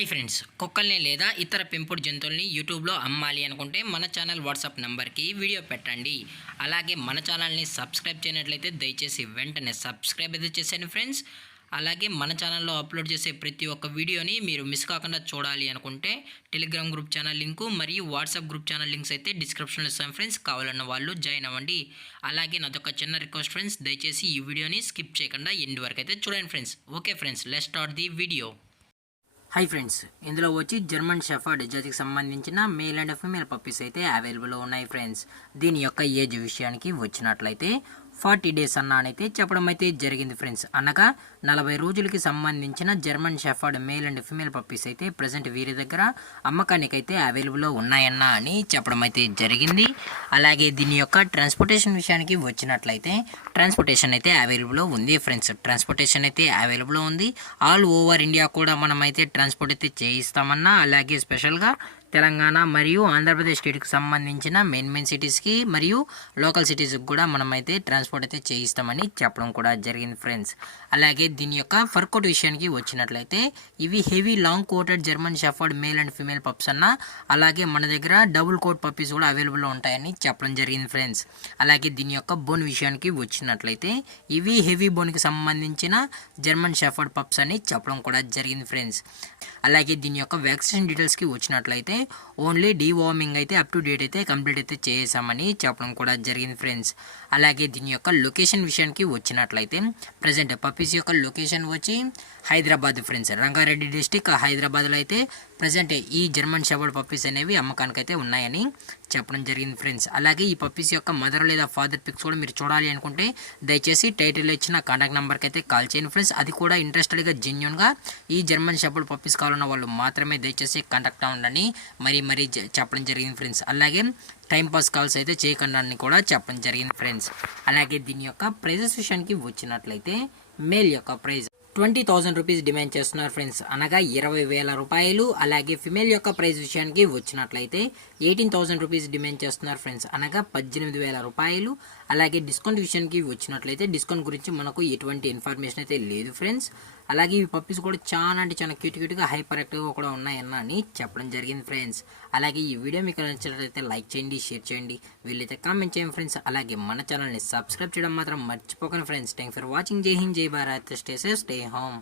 Hi friends, కుక్కల్ని లేదా ఇతర పెంపుడు జంతువుల్ని యూట్యూబ్లో అమ్మాలి అనుకుంటే మన ఛానల్ వాట్సాప్ నెంబర్కి వీడియో పెట్టండి. అలాగే మన ఛానల్ని సబ్స్క్రైబ్ చేయనట్లయితే దయచేసి వెంటనే సబ్స్క్రైబ్ అయితే చేసేయండి ఫ్రెండ్స్. అలాగే మన ఛానల్లో అప్లోడ్ చేసే ప్రతి ఒక్క వీడియోని మీరు మిస్ కాకుండా చూడాలి అనుకుంటే టెలిగ్రామ్ గ్రూప్ ఛానల్ లింకు మరియు వాట్సాప్ గ్రూప్ ఛానల్ లింక్స్ అయితే డిస్క్రిప్షన్లో ఇస్తాను ఫ్రెండ్స్. కావాలన్న వాళ్ళు జాయిన్ అవ్వండి. అలాగే నాదొక చిన్న రిక్వెస్ట్ ఫ్రెండ్స్, దయచేసి ఈ వీడియోని స్కిప్ చేయకుండా ఎండ్ వరకు అయితే చూడండి friends. Okay friends, let's start the video. Hi friends, ఇందులో వచ్చి జర్మన్ షెఫర్డ్ జాతికి సంబంధించిన మేల్ అండ్ ఫీమేల్ పప్పీస్ అయితే అవైలబుల్ ఉన్నాయి ఫ్రెండ్స్. దీని యొక్క ఏజ్ విషయానికి వచ్చినట్లయితే 40 డేస్ అన్నానైతే చెప్పడం అయితే జరిగింది ఫ్రెండ్స్. అనగా 40 రోజులకి సంబంధించిన German shepherd male and female puppies అయితే ప్రజెంట్ వీరి దగ్గర అమ్మకానికి అయితే అవైలబుల్లో ఉన్నాయన్నా అని చెప్పడం అయితే జరిగింది. అలాగే దీని యొక్క ట్రాన్స్పోర్టేషన్ విషయానికి వచ్చినట్లయితే ట్రాన్స్పోర్టేషన్ అయితే అవైలబుల్లో ఉంది ఫ్రెండ్స్. ట్రాన్స్పోర్టేషన్ అయితే అవైలబుల్లో ఉంది. ఆల్ ఓవర్ ఇండియా కూడా మనం అయితే ట్రాన్స్పోర్ట్ అయితే చేయిస్తామన్నా, అలాగే స్పెషల్గా తెలంగాణ మరియు ఆంధ్రప్రదేశ్ స్టేట్కి సంబంధించిన మెయిన్ సిటీస్కి మరియు లోకల్ సిటీస్కి కూడా మనమైతే ట్రాన్స్పోర్ట్ అయితే చేయిస్తామని చెప్పడం కూడా జరిగింది ఫ్రెండ్స్. అలాగే దీని యొక్క ఫర్ కోట్ విషయానికి వచ్చినట్లయితే ఇవి heavy long coated German shepherd male and female pups అన్న, అలాగే మన దగ్గర డబుల్ కోట్ పప్పీస్ కూడా అవైలబుల్లో ఉంటాయని చెప్పడం జరిగింది ఫ్రెండ్స్. అలాగే దీని యొక్క బోన్ విషయానికి వచ్చినట్లయితే ఇవి హెవీ బోన్కి సంబంధించిన జర్మన్ షెఫర్డ్ పప్స్ అని చెప్పడం కూడా జరిగింది ఫ్రెండ్స్. అలాగే దీని యొక్క వ్యాక్సినేషన్ డీటెయిల్స్కి వచ్చినట్లయితే ఓన్లీ డీవార్మింగ్ అయితే అప్ టు డేట్ అయితే కంప్లీట్ అయితే చేసామని చెప్పడం కూడా జరిగింది ఫ్రెండ్స్. అలాగే దీని యొక్క లొకేషన్ విషయానికి వచ్చినట్లయితే ప్రజెంట్ పప్పీస్ యొక్క లొకేషన్ వచ్చి హైదరాబాద్ ఫ్రెండ్స్. రంగారెడ్డి డిస్టిక్ హైదరాబాద్లో అయితే ప్రజెంట్ ఈ జర్మన్ షెఫర్డ్ పప్పీస్ అనేవి అమ్మకానికి అయితే ఉన్నాయని చెప్పడం జరిగింది ఫ్రెండ్స్. అలాగే ఈ పప్పీస్ యొక్క మదర్ లేదా ఫాదర్ పిక్స్ కూడా మీరు చూడాలి అనుకుంటే దయచేసి టైటిల్లో ఇచ్చిన కాంటాక్ట్ నెంబర్కి అయితే కాల్ చేయండి ఫ్రెండ్స్. అది కూడా ఇంట్రెస్టెడ్గా జెన్యూన్గా ఈ జర్మన్ షెఫర్డ్ పప్పీస్ కావాలన్న వాళ్ళు మాత్రమే దయచేసి కాంటాక్ట్ అవ్వండి మరీ చెప్పడం జరిగింది ఫ్రెండ్స్. అలాగే టైంపాస్ కాల్స్ అయితే చేయకుండా అని కూడా చెప్పడం జరిగింది ఫ్రెండ్స్. అలాగే దీని యొక్క ప్రైజెస్ విషయానికి వచ్చినట్లయితే మేల్ యొక్క ప్రైజ్ 20,000 రూపీస్ డిమాండ్ చేస్తున్నారు ఫ్రెండ్స్, అనగా 20,000 రూపాయలు. అలాగే ఫిమేల్ యొక్క ప్రైస్ విషయానికి వచ్చినట్లయితే 18,000 రూపీస్ డిమాండ్ చేస్తున్నారు ఫ్రెండ్స్, అనగా 18,000 రూపాయలు. అలాగే డిస్కౌంట్ విషయానికి వచ్చినట్లయితే డిస్కౌంట్ గురించి మనకు ఎటువంటి ఇన్ఫర్మేషన్ అయితే లేదు ఫ్రెండ్స్. అలాగే ఈ పప్పీస్ కూడా చాలా క్యూట్గా హైపర్ యాక్టివ్గా కూడా ఉన్నాయన్న అని చెప్పడం జరిగింది ఫ్రెండ్స్. అలాగే ఈ వీడియో మీకు నచ్చినట్లయితే లైక్ చేయండి, షేర్ చేయండి, వీళ్ళైతే కామెంట్ చేయండి ఫ్రెండ్స్. అలాగే మన ఛానల్ని సబ్స్క్రైబ్ చేయడం మాత్రం మర్చిపోకండి ఫ్రెండ్స్. Thanks for watching. జై హింద్, జై Bharat, stay safe, stay home.